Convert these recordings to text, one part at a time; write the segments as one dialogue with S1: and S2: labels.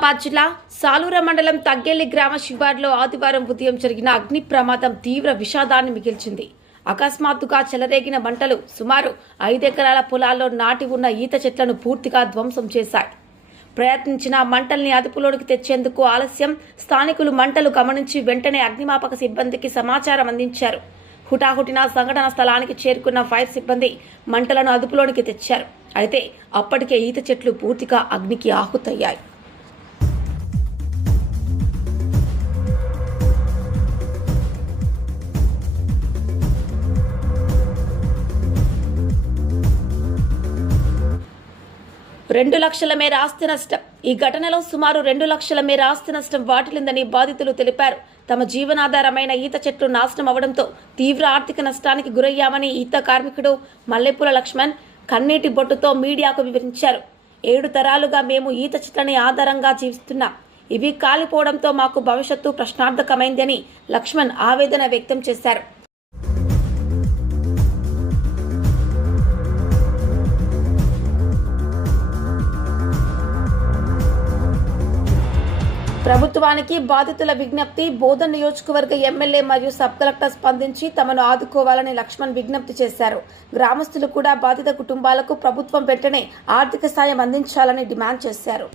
S1: నిజామాబాద్ జిల్లా సాలూర మండలం తగ్గెల్లి గ్రామ శివార్లో ఆదివారం ఉదయం జరిగిన అగ్ని ప్రమాదం తీవ్ర విషాదాన్ని మిగిల్చింది. అకస్మాత్తుగా చెలరేగిన మంటలు సుమారు ఐదెకరాల పొలాల్లో నాటి ఉన్న ఈత చెట్లను పూర్తిగా ధ్వంసం చేశాయి. ప్రయత్నించిన మంటల్ని అదుపులోకి తెచ్చేందుకు ఆలస్యం స్థానికులు మంటలు గమనించి వెంటనే అగ్నిమాపక సిబ్బందికి సమాచారం అందించారు. హుటాహుటిన సంఘటన స్థలానికి చేరుకున్న ఫైర్ సిబ్బంది మంటలను అదుపులోనికి తెచ్చారు. అయితే అప్పటికే ఈత చెట్లు పూర్తిగా అగ్నికి ఆహుతయ్యాయి. రెండు లక్షల మేర ఆస్తి నష్టం. ఈ ఘటనలో సుమారు రెండు లక్షల మేర ఆస్తి నష్టం వాటిల్లిందని బాధితులు తెలిపారు. తమ జీవనాధారమైన ఈత చెట్లు నాశనం అవడంతో తీవ్ర ఆర్థిక నష్టానికి గురయ్యామని ఈత కార్మికుడు మల్లెపూల లక్ష్మణ్ కన్నీటి బొట్టుతో మీడియాకు వివరించారు. ఏడు తరాలుగా మేము ఈత చెట్లని ఆధారంగా జీవిస్తున్నాం. ఇవి కాలిపోవడంతో మాకు భవిష్యత్తు ప్రశ్నార్థకమైందని లక్ష్మణ్ ఆవేదన వ్యక్తం చేశారు. ప్రభుత్వానికి బాధితుల విజ్ఞప్తి బోధన్ నియోజకవర్గ ఎమ్మెల్యే మరియు సబ్ కలెక్టర్ స్పందించి తమను ఆదుకోవాలని లక్ష్మణ్ విజ్ఞప్తి చేశారు. గ్రామస్తులు కూడా బాధిత కుటుంబాలకు ప్రభుత్వం వెంటనే ఆర్థిక సాయం అందించాలని డిమాండ్ చేశారు.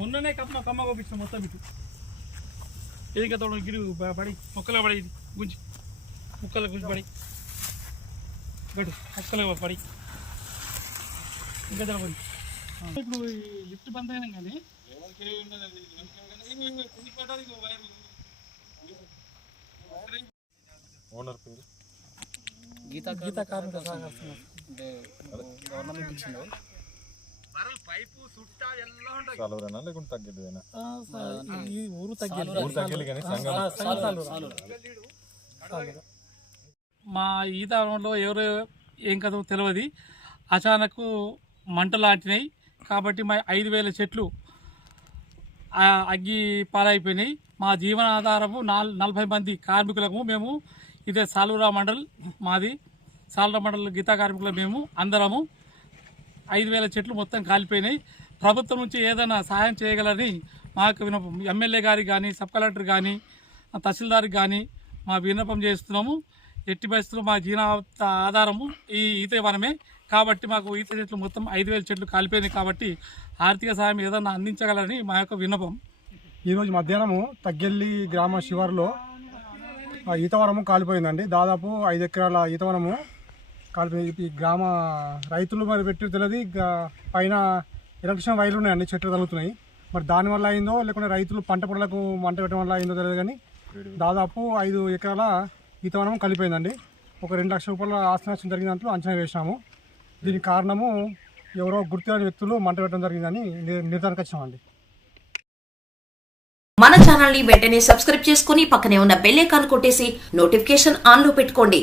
S2: మొన్ననే కమ్మ కమ్మ పంపించిన మొత్తం ఇటు. ఇది కదా గిరి పడి మొక్కలో పడి గుంజి. ముక్కల గుంజి పడి. గడు మొక్కలో పడి. ఇంకా పడి ఇప్పుడు ఈ లిఫ్ట్ బంద్ అయినా కానీ.
S3: ఓనర్ పేరు?
S2: గీతా గీతా కార్మిక సహకార సంఘం.
S3: సాలూరేనా లేకుంటే తగ్గేదేనా?
S2: ఆ, స- ఈ మా ఈతలో ఎవరు ఏం కదో తెలియదు అచానక్ మంటలు ఆటినాయి. కాబట్టి మా ఐదు వేల చెట్లు అగ్గి పాలైపోయినాయి. మా జీవనాధారము నాల్ నలభై మంది కార్మికులకు మేము. ఇదే సాలూరా మండల్ మాది. సాలూరా మండల్ గీతా కార్మికులు మేము అందరము. ఐదు వేల చెట్లు మొత్తం కాలిపోయినాయి. ప్రభుత్వం నుంచి ఏదైనా సహాయం చేయగలని మాకు వినపం ఎమ్మెల్యే గారికి కానీ సబ్ కలెక్టర్ కానీ తహసీల్దార్కి కానీ మా విన్నపం చేస్తున్నాము. ఎట్టి పరిస్థితుల్లో మా జీవన ఆధారము ఈ ఈత వనమే కాబట్టి మాకు ఈత చెట్లు మొత్తం ఐదు వేల చెట్లు కాలిపోయినాయి కాబట్టి ఆర్థిక సహాయం ఏదైనా అందించగలని మా యొక్క విన్నపం.
S4: ఈరోజు మధ్యాహ్నము తగ్గెల్లి గ్రామ శివారులో ఈతవనము కాలిపోయిందండి. దాదాపు ఐదు ఎకరాల ఈతవనము కాలిపోయింది. ఈ గ్రామ రైతులు మరి పెట్టి తెలియదు పైన ఎలక్ట్రిషన్ వైర్లు ఉన్నాయండి చెట్లు తగులుతున్నాయి. మరి దానివల్ల అయిందో లేకుంటే రైతులు పంట పొడలకు మంట పెట్టడం వల్ల అయిందో తెలియదు కానీ దాదాపు ఐదు ఎకరాల ఈతవనం కలిపోయిందండి. ఒక రెండు లక్షల రూపాయల ఆస్తి నష్టం జరిగిన దాంట్లో అంచనా వేసినాము. దీనికి కారణము ఎవరో గుర్తులేని వ్యక్తులు మంట పెట్టడం జరిగిందని నిర్ధారణకు వచ్చామండి.
S5: మన ఛానల్ని వెంటనే సబ్స్క్రైబ్ చేసుకుని పక్కనే ఉన్న బెల్ ఐకాన్ కొట్టేసి నోటిఫికేషన్ ఆన్లో పెట్టుకోండి.